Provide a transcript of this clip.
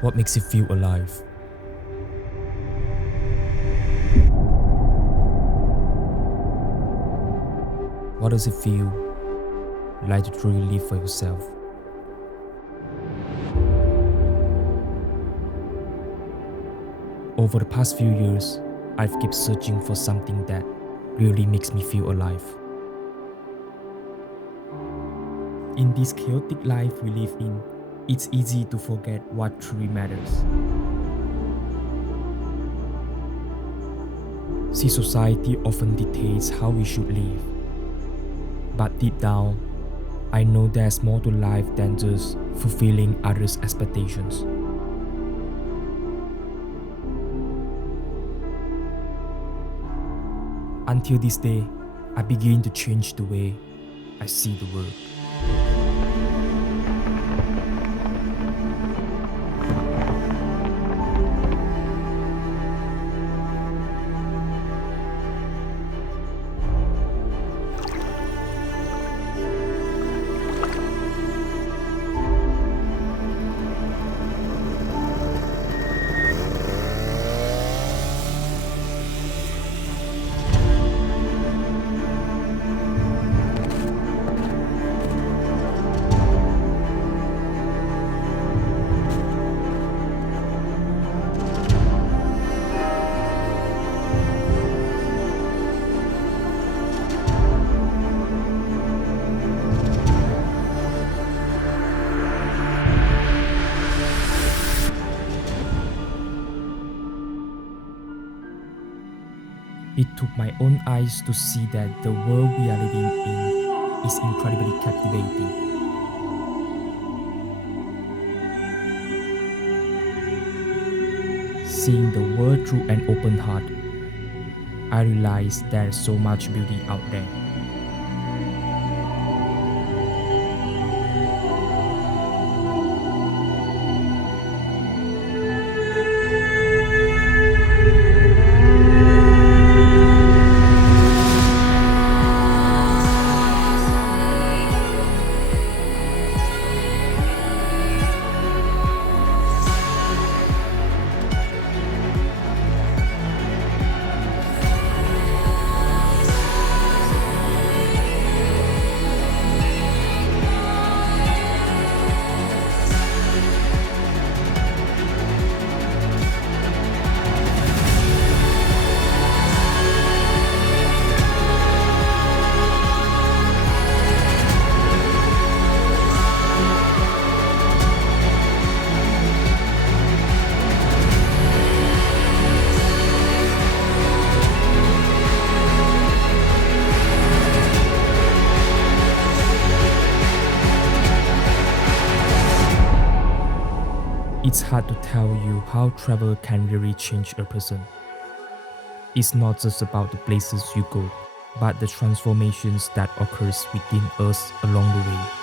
What makes you feel alive? What does it feel like to truly live for yourself? Over the past few years, I've kept searching for something that really makes me feel alive. In this chaotic life we live in, it's easy to forget what truly matters. See, society often dictates how we should live. But deep down, I know there's more to life than just fulfilling others' expectations. Until this day, I begin to change the way I see the world. It took my own eyes to see that the world we are living in is incredibly captivating. Seeing the world through an open heart, I realized there's so much beauty out there. It's hard to tell you how travel can really change a person. It's not just about the places you go, but the transformations that occurs within us along the way.